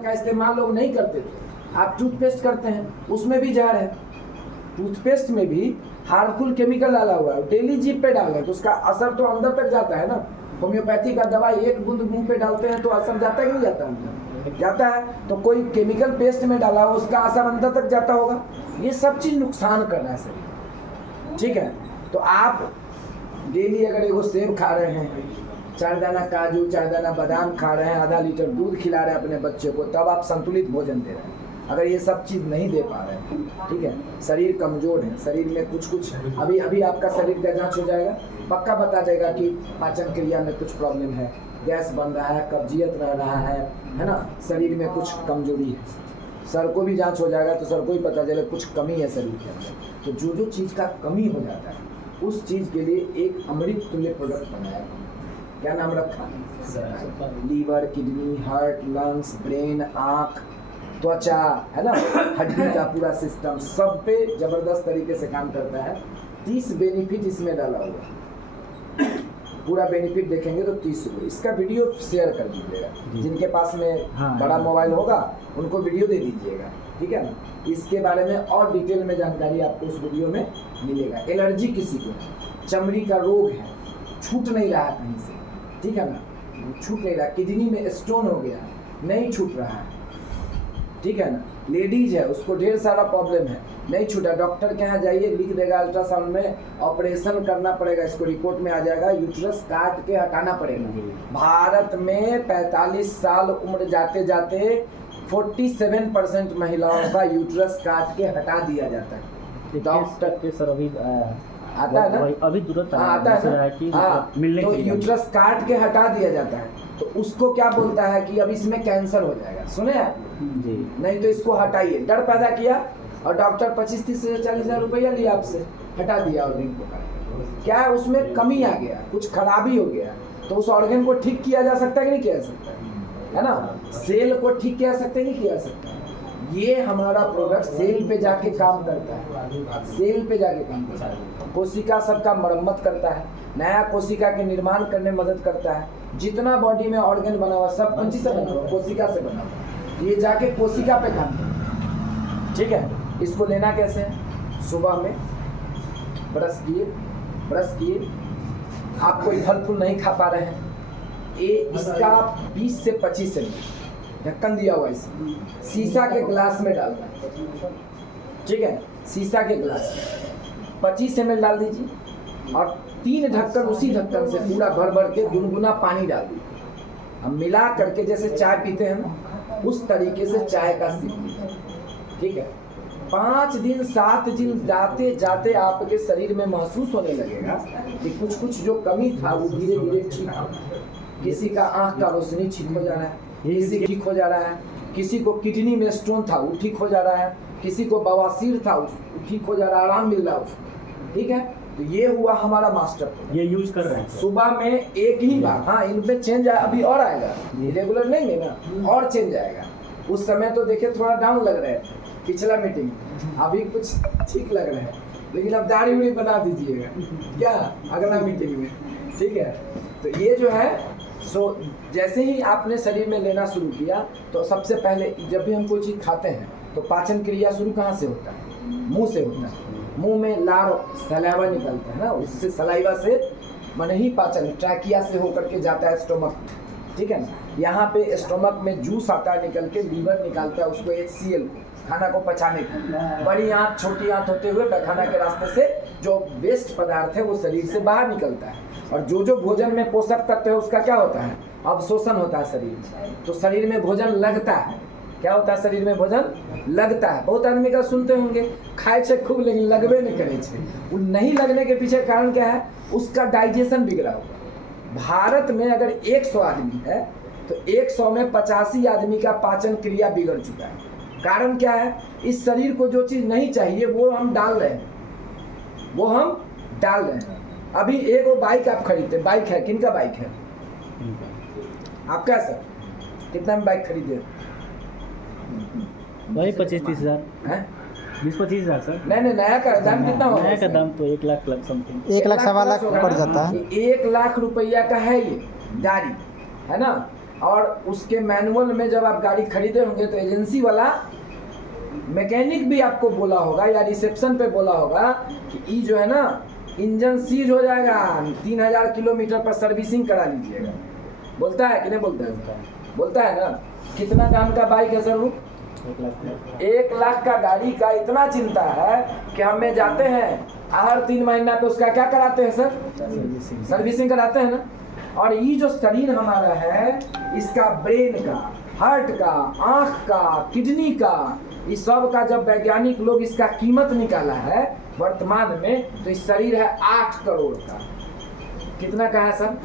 का इस्तेमाल लोग नहीं करते थे। आप टूथपेस्ट करते हैं, उसमें भी जहर है। टूथपेस्ट में भी हार्मफुल केमिकल डाला हुआ है, डेली जीभ पे डाल रहे हैं तो उसका असर तो अंदर तक जाता है ना। होम्योपैथी का दवा एक बूंद मुंह पे डालते हैं तो असर जाता है कि नहीं जाता अंदर? जाता है। तो कोई केमिकल पेस्ट में डाला हो उसका असर अंदर तक जाता होगा। ये सब चीज नुकसान कर रहा है शरीर, ठीक है। तो आप डेली अगर एगो सेब खा रहे हैं, 4 दाना काजू, 4 दाना बादाम खा रहे हैं, आधा लीटर दूध खिला रहे हैं अपने बच्चे को, तब आप संतुलित भोजन दे रहे हैं। अगर ये सब चीज़ नहीं दे पा रहे हैं, ठीक है, शरीर कमज़ोर है, शरीर में कुछ अभी आपका शरीर का जांच हो जाएगा, पक्का बता जाएगा कि पाचन क्रिया में कुछ प्रॉब्लम है, गैस बन रहा है, कब्जियत रह रहा है ना, शरीर में कुछ कमजोरी है। सर को भी जांच हो जाएगा तो सर को ही पता चले कुछ कमी है शरीर के अंदर। तो जो चीज़ का कमी हो जाता है उस चीज़ के लिए एक अमृत तुल्य प्रोडक्ट बनाया। क्या नाम रखा? Liver, kidney, heart, lungs, brain, आँख, त्वचा, है ना, हड्डी का पूरा सिस्टम, सब पे जबरदस्त तरीके से काम करता है। 30 बेनिफिट इसमें डाला हुआ है। पूरा बेनिफिट देखेंगे तो 30 रुपये। इसका वीडियो शेयर कर दीजिएगा, जिनके पास में बड़ा मोबाइल होगा उनको वीडियो दे दीजिएगा, ठीक है ना। इसके बारे में और डिटेल में जानकारी आपको उस वीडियो में मिलेगा। एलर्जी किसी को, चमड़ी का रोग है, छूट नहीं रहा कहीं से, ठीक है ना, छूट नहीं रहा, किडनी में स्टोन हो गया, नहीं छूट रहा है, ठीक है ना, लेडीज है उसको ढेर सारा प्रॉब्लम है, नहीं छूटा, डॉक्टर के यहाँ जाइए, लिख देगा अल्ट्रासाउंड में ऑपरेशन करना पड़ेगा, इसको रिपोर्ट में आ जाएगा, यूट्रस काट के हटाना पड़ेगा। भारत में 45 साल उम्र जाते जाते 47% महिलाओं का यूट्रस काट के हटा दिया जाता है। डॉक्टर के सर अभी आता है ना, अभी तुरंत आता है ना, तो यूट्रस काट के हटा दिया जाता है। तो उसको क्या बोलता है कि अब इसमें कैंसर हो जाएगा, सुने आप जी, नहीं तो इसको हटाइए, डर पैदा किया और डॉक्टर 25-30 से 40 हज़ार रुपया लिया आपसे, हटा दिया ऑर्गन को। क्या उसमें कमी आ गया, कुछ खराबी हो गया, तो उस ऑर्गन को ठीक किया जा सकता है कि नहीं किया जा सकता है ना, सेल को ठीक किया सकते नहीं किया सकता। ये हमारा प्रोडक्ट सेल पे जाके काम करता है, सेल पे जाके काम करता है, कोशिका सबका मरम्मत करता है, नया कोशिका के निर्माण करने में मदद करता है। जितना बॉडी में ऑर्गन बना हुआ सब कौन से बना हुआ? कोशिका से बना हुआ। ये जाके कोशिका पे काम करता है, ठीक है। इसको लेना कैसे है? सुबह में ब्रश किए, आप कोई फल फूल नहीं खा पा रहे हैं, इसका 20 से 25 ml ढक्कन दिया हुआ इसमें, शीशा के ग्लास में डालना है, ठीक है, शीशा के ग्लास में 25 ml डाल दीजिए और 3 ढक्कन उसी ढक्कन से पूरा भर के गुनगुना पानी डाल दीजिए। हम मिला करके जैसे चाय पीते हैं ना, उस तरीके से चाय का सिप लीजिए, ठीक है। 5 दिन 7 दिन जाते जाते आपके शरीर में महसूस होने लगेगा कि कुछ जो कमी था वो धीरे धीरे ठीक हो। किसी का आँख का रोशनी ठीक हो जा रहा है, किसी ठीक हो जा रहा है, किसी को किडनी में स्टोन था वो ठीक हो जा रहा है, किसी को बवासीर था वो ठीक हो जा रहा है, आराम मिल रहा है उसको, ठीक है। तो ये हुआ हमारा मास्टर, ये यूज कर रहे हैं सुबह में एक ही बार। हाँ, इनमें चेंज अभी और आएगा, रेगुलर लेंगे ना और चेंज आएगा। उस समय तो देखिए थोड़ा डाउन लग रहे थे पिछला मीटिंग, अभी कुछ ठीक लग रहे हैं, लेकिन अब दाढ़ी उड़ी बना दीजिएगा क्या अगला मीटिंग में, ठीक है। तो ये जो है जैसे ही आपने शरीर में लेना शुरू किया तो सबसे पहले जब भी हम कोई चीज़ खाते हैं तो पाचन क्रिया शुरू कहाँ से होता है? मुंह से होता है। मुंह में लार सलाइवा निकलता है ना, उससे सलाइवा से मन ही पाचन ट्रैकिया से होकर के जाता है स्टोमक, ठीक है ना। यहाँ पे स्टोमक में जूस आता है निकल के, लीवर निकालता है उसको HCl खाना को पचाने का, बड़ी आंत छोटी आंत होते हुए पैखाना के रास्ते से जो वेस्ट पदार्थ है वो शरीर से बाहर निकलता है। और जो भोजन में पोषक तत्व है उसका क्या होता है? अवशोषण होता है शरीर में। तो शरीर में भोजन लगता है, क्या होता है? शरीर में भोजन लगता है। बहुत आदमी का सुनते होंगे खाए छे खूब लेकिन लगबे नहीं करे छे। वो नहीं लगने के पीछे कारण क्या है? उसका डाइजेशन बिगड़ा हुआ। भारत में अगर 100 आदमी है तो 100 में 85 आदमी का पाचन क्रिया बिगड़ चुका है। कारण क्या है? इस शरीर को जो चीज़ नहीं चाहिए वो हम डाल रहे हैं, अभी एक वो बाइक आप खरीदते, बाइक है, किनका बाइक है? आपका सर? कितना में बाइक खरीदे? वही 25-30 हज़ार है, 20-25 हज़ार सर। नहीं, नया का दाम कितना होगा? नया का दाम तो 1 लाख समथिंग, 1 लाख 1.25 लाख पड़ जाता है। 1 लाख रुपया का है ये गाड़ी, है ना। और उसके मैनुअल में जब आप गाड़ी खरीदे होंगे तो एजेंसी वाला मैकेनिक भी आपको बोला होगा या रिसेप्शन पे बोला होगा कि ये जो है ना इंजन सीज हो जाएगा, 3000 किलोमीटर पर सर्विसिंग करा लीजिएगा। बोलता है कि नहीं बोलता है? बोलता है ना। कितना दाम का बाइक है सर वो? 1 लाख का गाड़ी का इतना चिंता है कि हमें जाते हैं हर 3 महीना पे उसका क्या कराते हैं सर? सर्विसिंग कराते हैं ना। और ये जो शरीर हमारा है इसका ब्रेन का, हार्ट का, आँख का, किडनी का, इस सब का जब वैज्ञानिक लोग इसका कीमत निकाला है वर्तमान में तो इस शरीर है 8 करोड़ का। कितना का है सर?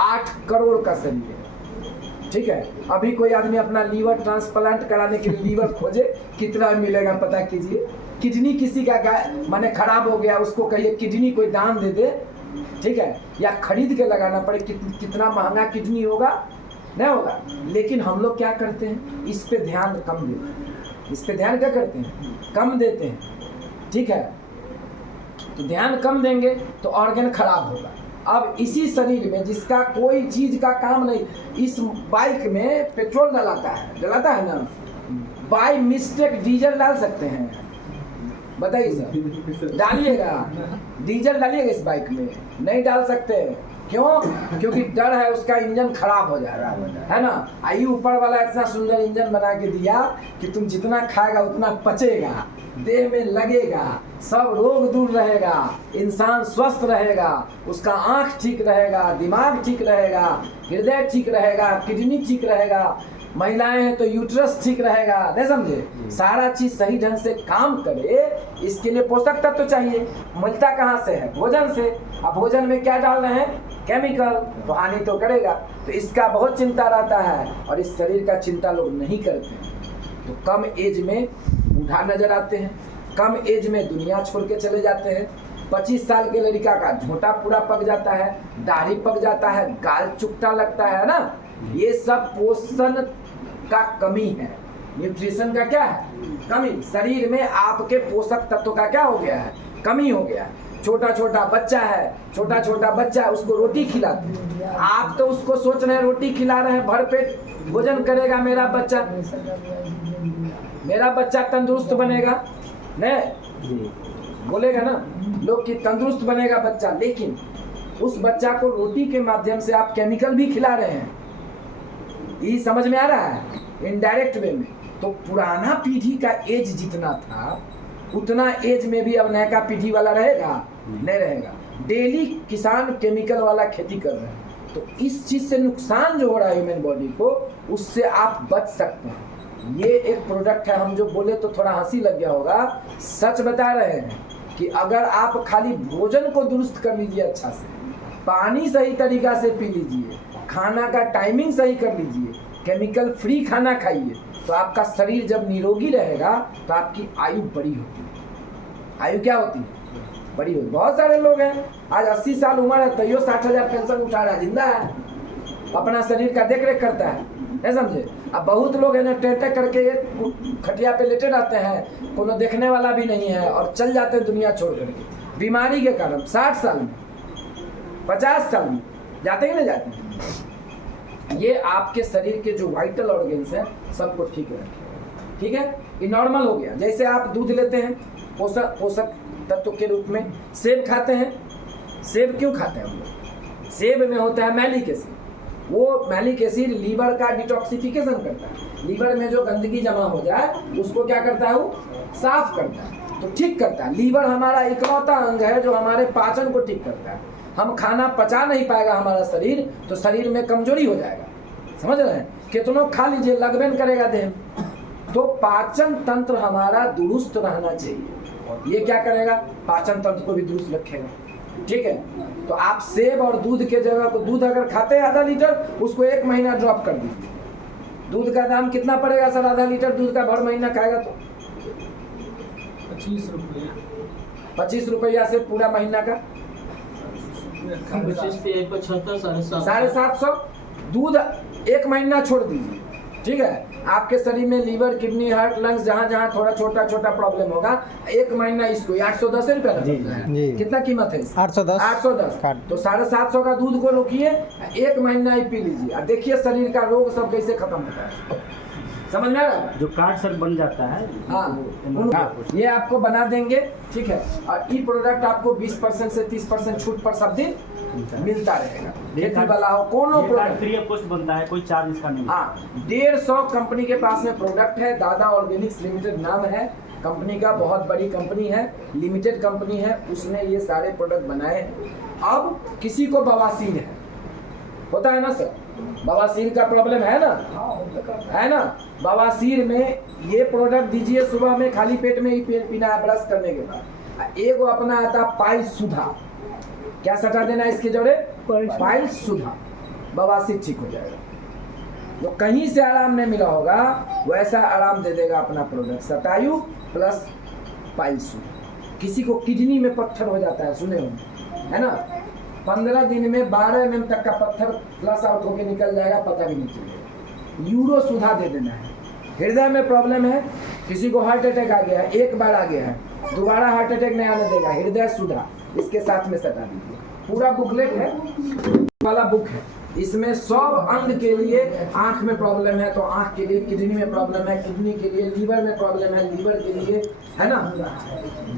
8 करोड़ का शरीर है। ठीक है, अभी कोई आदमी अपना लीवर ट्रांसप्लांट कराने के लिए लीवर खोजे, कितना मिलेगा पता कीजिए। किडनी किसी का माने खराब हो गया, उसको कहिए किडनी कोई दान दे दे, ठीक है, या खरीद के लगाना पड़े, कितना महंगा किडनी होगा? नहीं होगा। लेकिन हम लोग क्या करते हैं, इस पे ध्यान कम देते हैं। इस पे ध्यान क्या करते हैं? कम देते हैं। ठीक है, तो ध्यान कम देंगे तो ऑर्गन खराब होगा। अब इसी शरीर में जिसका कोई चीज का काम नहीं, इस बाइक में पेट्रोल डलाता है ना, बाय मिस्टेक डीजल डाल सकते हैं? बताइए सर, डालिएगा? डीजल डालिएगा इस बाइक में? नहीं डाल सकते। क्यों? क्योंकि डर है उसका इंजन खराब हो जाएगा, है ना। आई ऊपर वाला इतना सुंदर इंजन बना के दिया कि तुम जितना खाएगा उतना पचेगा, देह में लगेगा, सब रोग दूर रहेगा, इंसान स्वस्थ रहेगा, उसका आँख ठीक रहेगा, दिमाग ठीक रहेगा, हृदय ठीक रहेगा, किडनी ठीक रहेगा, महिलाएं हैं तो यूट्रस ठीक रहेगा। नहीं समझे? सारा चीज सही ढंग से काम करे, इसके लिए पोषक तत्व तो चाहिए। मिलता कहाँ से है? भोजन से। अब भोजन में क्या डाल रहे हैं? केमिकल, तो हानि तो करेगा। तो इसका बहुत चिंता रहता है और इस शरीर का चिंता लोग नहीं करते हैं। तो कम एज में बूढ़ा नजर आते हैं, कम एज में दुनिया छोड़ के चले जाते हैं। 25 साल के लड़का का झोंटा पूरा पक जाता है, दाढ़ी पक जाता है, गाल चुकता लगता है ना। ये सब पोषण का कमी है, न्यूट्रिशन का क्या है? कमी। शरीर में आपके पोषक तत्व का क्या हो गया है? कमी हो गया है। छोटा छोटा बच्चा उसको रोटी खिलाते हैं, आप तो उसको सोच रहे हैं रोटी खिला रहे हैं, भरपेट भोजन करेगा मेरा बच्चा तंदुरुस्त बनेगा, नहीं बोलेगा ना लोग कि तंदुरुस्त बनेगा बच्चा। लेकिन उस बच्चा को रोटी के माध्यम से आप केमिकल भी खिला रहे हैं। ये समझ में आ रहा है? इनडायरेक्ट वे में। तो पुराना पीढ़ी का एज जितना था उतना एज में भी अब नया पीढ़ी वाला रहेगा? नहीं रहेगा। डेली किसान केमिकल वाला खेती कर रहे हैं, तो इस चीज से नुकसान जो हो रहा है ह्यूमन बॉडी को, उससे आप बच सकते हैं। ये एक प्रोडक्ट है। हम जो बोले तो थोड़ा हंसी लग गया होगा, सच बता रहे हैं कि अगर आप खाली भोजन को दुरुस्त कर लीजिए, अच्छा से पानी सही तरीका से पी लीजिए, खाना का टाइमिंग सही कर लीजिए, केमिकल फ्री खाना खाइए, तो आपका शरीर जब निरोगी रहेगा तो आपकी आयु बड़ी होती है। आयु क्या होती है? बड़ी होती। बहुत सारे लोग हैं आज 80 साल उम्र है तैयो 60,000 पेंशन उठा रहा है, जिंदा है, अपना शरीर का देख रेख करता है। नहीं समझे? अब बहुत लोग है ना टेंटे करके खटिया पे लेटे रहते हैं, कोनो देखने वाला भी नहीं है और चल जाते हैं दुनिया छोड़ करके बीमारी के कारण। 60 साल में, 50 साल में जाते ही नहीं जाते। ये आपके शरीर के जो वाइटल ऑर्गन्स हैं सबको ठीक रखेगा। ठीक है, ये नॉर्मल हो गया। जैसे आप दूध लेते हैं पोषक तत्व के रूप में, सेब खाते हैं। सेब क्यों खाते हैं हम लोग? सेब में होता है मैलिक एसिड। वो मैलिक एसिड लीवर का डिटॉक्सिफिकेशन करता है। लीवर में जो गंदगी जमा हो जाए उसको क्या करता है? वो साफ करता है, तो ठीक करता है। लीवर हमारा इकलौता अंग है जो हमारे पाचन को ठीक करता है। हम खाना पचा नहीं पाएगा हमारा शरीर, तो शरीर में कमजोरी हो जाएगा। समझ रहे हैं? कितनों खा लीजिए लगबेन करेगा देह। तो पाचन तंत्र हमारा दुरुस्त रहना चाहिए। ये क्या करेगा? पाचन तंत्र को भी दुरुस्त रखेगा। ठीक है, तो आप सेब और दूध के जगह को, दूध अगर खाते हैं आधा लीटर, उसको 1 महीना ड्रॉप कर दीजिए। दूध का दाम कितना पड़ेगा सर? आधा लीटर दूध का भर महीना खाएगा तो 25 रुपया। 25 रुपया से पूरा महीना का 75, 750, 750। 750। दूध 1 महीना छोड़ दीजिए, ठीक है, आपके शरीर में लीवर, किडनी, हार्ट, लंग्स, जहाँ जहाँ थोड़ा छोटा छोटा प्रॉब्लम होगा, 1 महीना इसको 810 रुपया जी। कितना कीमत है इसकी? 810 810 तो 750 का दूध को रोकिए, 1 महीना ही पी लीजिए और देखिए शरीर का रोग सब कैसे खत्म होता है। समझ में आ रहा है? जो कार्ड सर बन जाता है हाँ, ये आपको बना देंगे, ठीक है। और ये प्रोडक्ट आपको 20% से 30% छूट पर सब दिन मिलता रहेगा। खेती वाला हो कोनो प्रोडक्ट फ्री ऑफ कॉस्ट बनता है, कोई चार्ज इसका नहीं। हाँ, 150 कंपनी के पास में प्रोडक्ट है। दादा ऑर्गेनिक्स लिमिटेड नाम है कंपनी का, बहुत बड़ी कंपनी है, लिमिटेड कंपनी है, उसने ये सारे प्रोडक्ट बनाए हैं। अब किसी को बवासीर है, होता है ना सर, बवासीर का प्रॉब्लम है ना, बवासीर में ये प्रोडक्ट दीजिए, सुबह में खाली पेट में ही पीना है ब्रश करने के बाद। एक वो अपना आता पाइल सुधा, क्या सटा देना है इसके जोड़े? पाइल सुधा, बवासीर ठीक हो जाएगा। जो कहीं से आराम नहीं मिला होगा वैसा आराम दे देगा अपना प्रोडक्ट, सतायु प्लस पाइल सुधा। किसी को किडनी में पत्थर हो जाता है, सुने होंगे, है ना, 15 दिन में 12 mm तक का पत्थर फ्लश आउट होके निकल जाएगा, पता भी नहीं चलेगा। यूरो सुधा दे देना है। हृदय में प्रॉब्लम है, किसी को हार्ट अटैक आ गया है, एक बार आ गया है, दोबारा हार्ट अटैक नहीं आने देगा, हृदय सुधा इसके साथ में सटा दीजिए। पूरा बुकलेट है वाला बुक है, इसमें सब अंग के लिए, आंख में प्रॉब्लम है तो आंख के लिए, किडनी में प्रॉब्लम है किडनी के लिए, लीवर में प्रॉब्लम है लीवर के लिए, है ना,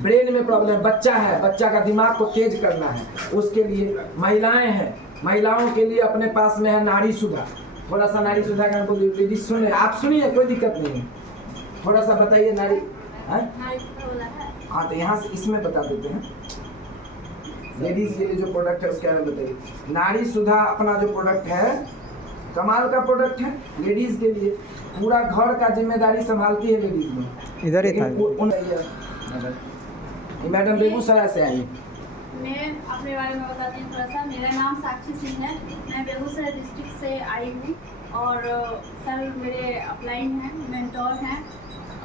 ब्रेन में प्रॉब्लम, बच्चा है, बच्चा का दिमाग को तेज करना है उसके लिए, महिलाएं हैं, महिलाओं के लिए अपने पास में है नाड़ी सुधा। थोड़ा सा नाड़ी सुधा का दीदी सुने, आप सुनिए, कोई दिक्कत नहीं है, थोड़ा सा बताइए नाड़ी। हाँ तो यहाँ से इसमें बता देते हैं लेडीज के लिए जो प्रोडक्ट है उसके बारे में बताइए। नाड़ी सुधा अपना जो प्रोडक्ट है कमाल का प्रोडक्ट है, लेडीज के लिए पूरा घर का जिम्मेदारी संभालती है लेडीज में। इधर ही था मैडम बेगूसराय से आई। मैं अपने बारे में बताती हूँ थोड़ा सा। मेरा नाम साक्षी सिंह है, मैं बेगूसराय डिस्ट्रिक्ट से आई हूँ और सर मेरे अपलाइन हैं, मेंटोर हैं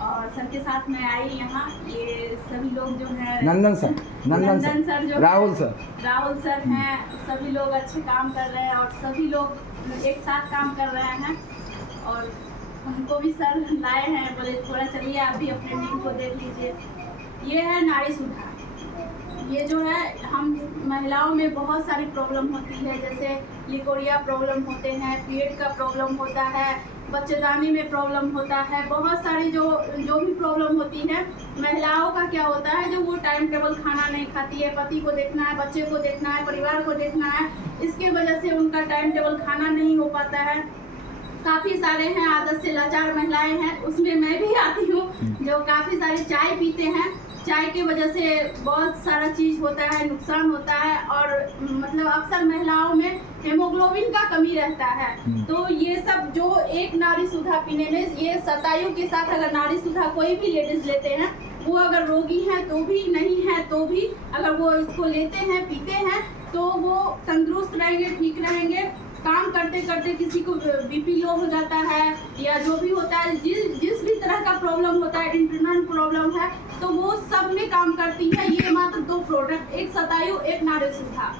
और सर के साथ मैं आई यहाँ। ये सभी लोग जो हैं नंदन सर जो राहुल सर हैं, सभी लोग अच्छे काम कर रहे हैं और सभी लोग एक साथ काम कर रहे हैं और हमको भी सर लाए हैं, बोले थोड़ा चलिए आप भी अपने टीम को देख लीजिए। ये है नाड़ी सुधा। ये जो है, हम महिलाओं में बहुत सारी प्रॉब्लम होती है, जैसे लिकोरिया प्रॉब्लम होते हैं, पेट का प्रॉब्लम होता है, बच्चेदानी में प्रॉब्लम होता है, बहुत सारी जो भी प्रॉब्लम होती है। महिलाओं का क्या होता है, जो वो टाइम टेबल खाना नहीं खाती है, पति को देखना है, बच्चे को देखना है, परिवार को देखना है, इसके वजह से उनका टाइम टेबल खाना नहीं हो पाता है। काफ़ी सारे हैं आदत से लाचार महिलाएं हैं, उसमें मैं भी आती हूँ, जो काफ़ी सारी चाय पीते हैं, चाय की वजह से बहुत सारा चीज़ होता है, नुकसान होता है और मतलब अक्सर महिलाओं में हेमोग्लोबिन का कमी रहता है। तो ये सब जो एक नाड़ी सुधा पीने में, ये सतायु के साथ अगर नाड़ी सुधा कोई भी लेडीज लेते हैं, वो अगर रोगी हैं तो भी, नहीं है तो भी, अगर वो इसको लेते हैं, पीते हैं, तो वो तंदुरुस्त रहेंगे, ठीक रहेंगे। काम करते करते किसी को बीपी लो हो जाता है या जो भी होता है, जिस भी तरह का प्रॉब्लम होता है, इंटरनल प्रॉब्लम है, तो वो सब में काम करती है। ये मात्र 2 प्रोडक्ट, एक सतायु, एक नाड़ी सुधा,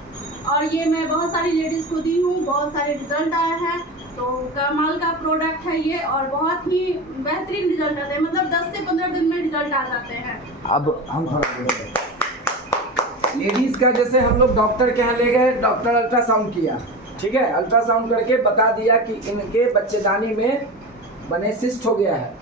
और ये मैं बहुत सारी लेडीज को दी हूँ, बहुत सारे रिजल्ट आए हैं। तो कमाल का प्रोडक्ट है ये और बहुत ही बेहतरीन रिजल्ट आते हैं, मतलब 10 से 15 दिन में रिजल्ट आ जाते हैं। अब हम लेडीज का, जैसे हम लोग डॉक्टर के यहाँ ले गए, डॉक्टर अल्ट्रासाउंड किया, ठीक है, अल्ट्रासाउंड करके बता दिया कि इनके बच्चेदानी में बने सिस्ट हो गया है,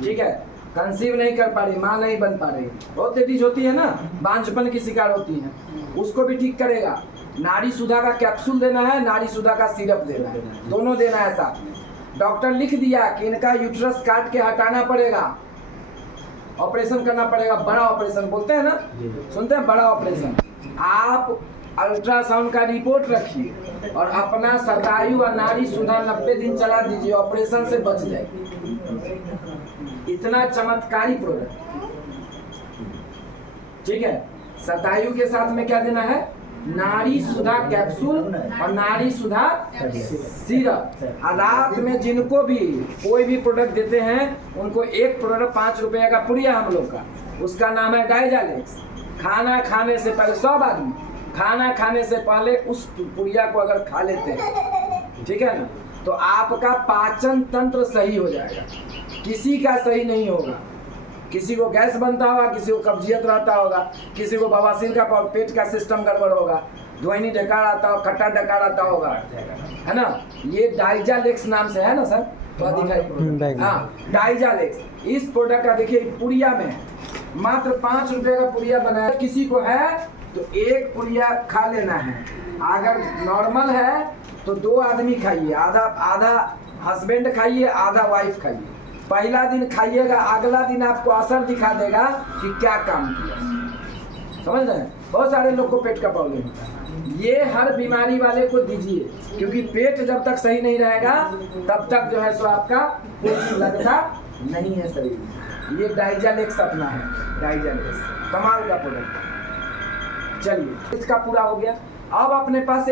ठीक है, कंसीव नहीं कर पा रही, माँ नहीं बन पा रही, बहुत लेडीज होती है ना, बांझपन की शिकार होती है, उसको भी ठीक करेगा। नाड़ी सुधा का कैप्सूल देना है, नाड़ी सुधा का सिरप देना है, दोनों देना है साथ। डॉक्टर लिख दिया कि इनका यूट्रस काट के हटाना पड़ेगा, ऑपरेशन करना पड़ेगा, बड़ा ऑपरेशन बोलते हैं ना, सुनते हैं, बड़ा ऑपरेशन। आप अल्ट्रासाउंड का रिपोर्ट रखिए और अपना सतायु और नाड़ी सुधा 90 दिन चला दीजिए, ऑपरेशन से बच जाएगी। इतना चमत्कारी प्रोडक्ट, ठीक है। सतायु के साथ में क्या देना है, नाड़ी सुधा कैप्सूल और नाड़ी सुधा सिरप। रात में जिनको भी कोई भी प्रोडक्ट देते हैं, उनको एक प्रोडक्ट 5 रुपये का पुड़िया हम लोग का, उसका नाम है डाइजालेक्स। खाना खाने से पहले, सब आदमी खाना खाने से पहले उस पुड़िया को अगर खा लेते हैं, ठीक है ना, तो आपका पाचन तंत्र सही हो जाएगा। किसी का सही नहीं होगा, किसी को गैस बनता होगा, किसी को कब्जियत रहता होगा, किसी को बवासीर का पेट का सिस्टम गड़बड़ होगा, द्वैनी डकार आता हो, खट्टा डकार आता होगा, है ना। ये डाइजालेक्स नाम से है ना सर, तो दिखाई, हाँ डाइजालेक्स। इस प्रोडक्ट का देखिए पुड़िया में है, मात्र 5 रुपए का पुड़िया बनाया। किसी को है तो 1 पुड़िया खा लेना है, अगर नॉर्मल है तो 2 आदमी खाइए, आधा आधा हस्बैंड खाइए, आधा वाइफ खाइए। पहला दिन खाइएगा, अगला दिन आपको असर दिखा देगा कि क्या काम किया, समझ रहे हैं। बहुत सारे लोग को पेट का प्रॉब्लम होता है, ये हर बीमारी वाले को दीजिए, क्योंकि पेट जब तक सही नहीं रहेगा तब तक जो है सो आपका पेट लगता नहीं है शरीर में। ये डाइजालेक्स अपना है, डाइजालेक्स कमाल का प्रोडक्ट। चलिए इसका पूरा हो गया। अब अपने पास